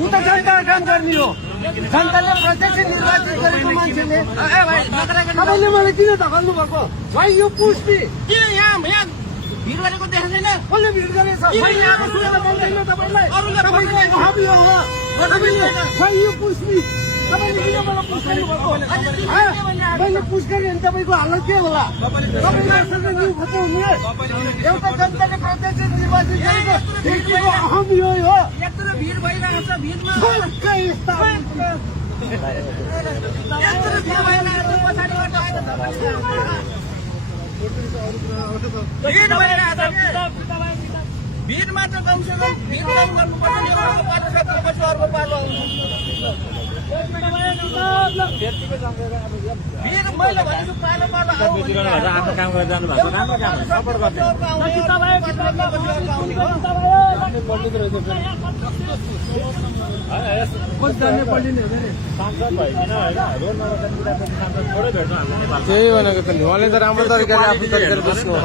ऊ त जनता काम गर्ने हो। जनताले प्रत्यक्ष निर्वाचित गरेको मान्छेले तपाईँले मलाई किन धकाल्नु भएको भाइ? यो पुष्टि किन यहाँ भिड गरेको देख्नु छैन? कसले भिड गरेछ? तपाईँलाई भाइ यो पुष्टि तपाईँले किन मलाई पुष्टाउनु भएको? मैले पुष्ट गरेँ भने तपाईँको हालत के होला? तपाईँले न्यु खोज्नुहुने एउटा जनताले प्रत्यक्ष निर्वाचित गरेको व्यक्तिको अहम यो हो। यत्रो भिड भइरहेको छ, भिडमा यत्रो भिड भइरहेको छ, पछाडिबाट आएर भिड भइरहेको छ। भिडमा त कमसेकम भिड कम गर्नुपर्छ नि। एउटा पालो सकेपछि अर्को पालो आउँछ। भिड मैले भनेको पालो पालो आऊ भनेर आफ्नो काम गरेर जानु भएको राम्रो काम हो, सपोर्ट गर्छु। त्यही भनेको त नि, उहाँले त राम्रो तरिकाले आफ्नो तरिकाले बुझ्नु हो।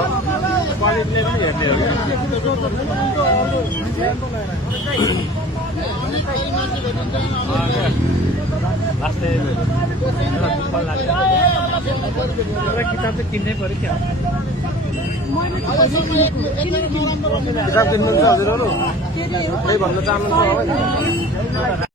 किताब चाहिँ किन्नै पर्यो क्या? किताब किन्नुहुन्छ हजुरहरू? केही भन्न चाहनुहुन्छ?